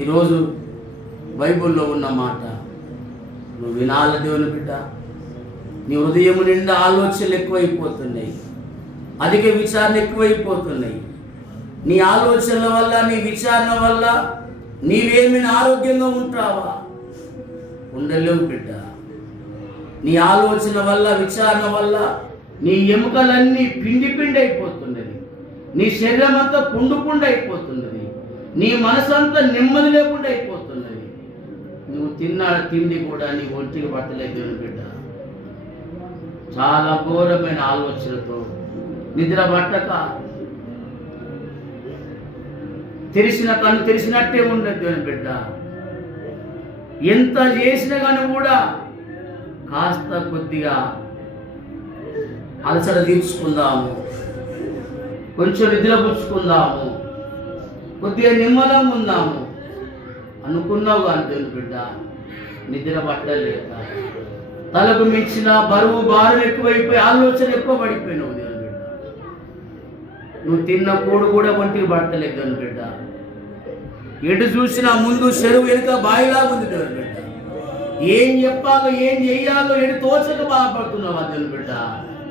ఈరోజు బైబిల్లో ఉన్న మాట నువ్వు వినాల దేవుని బిడ్డ నీ హృదయం నిండా ఆలోచనలు ఎక్కువైపోతున్నాయి అధిక విచారణ ఎక్కువైపోతున్నాయి. నీ ఆలోచనల వల్ల నీ విచారణ వల్ల నీవేమైనా ఆరోగ్యంగా ఉంటావా? ఉండలేవు బిడ్డ. నీ ఆలోచన వల్ల విచారణ వల్ల నీ ఎముకలన్నీ పిండి పిండి అయిపోతున్నది నీ శరీరం అంతా పుండు పుండు అయిపోతున్నది. నీ మనసంతా నెమ్మది లేకుండా అయిపోతున్నది. నువ్వు తిన్న తిండి కూడా నీ ఒంటికి పట్టలేదు బిడ్డ. చాలా ఘోరమైన ఆలోచనతో నిద్ర పట్టక తెలిసిన కన్ను తెలిసినట్టే ఉండదు దేవుని బిడ్డ. ఎంత చేసినా కానీ కూడా కాస్త కొద్దిగా అలసట తీర్చుకుందాము. కొంచెం నిద్ర పుచ్చుకుందాము. కొద్దిగా నిమ్మలంగా ఉన్నాము. అనుకున్నావు అంతేను బిడ్డ నిద్ర పట్టలేక. తలకు మించిన బరువు భారం ఎక్కువైపోయి ఆలోచన ఎక్కువ పడిపోయినావు దేవుని బిడ్డ. నువ్వు తిన్న కూడు కూడా ఒంటికి పడతలేదు దేవుని బిడ్డ. ఎటు చూసినా ముందు చెరువు వెనుక బాయిలా ఉంది దేవుని బిడ్డ. ఏం చెప్పాలో ఏం చెయ్యాలో ఎటు తోచక బాధపడుతున్నావు దేవుని బిడ్డ?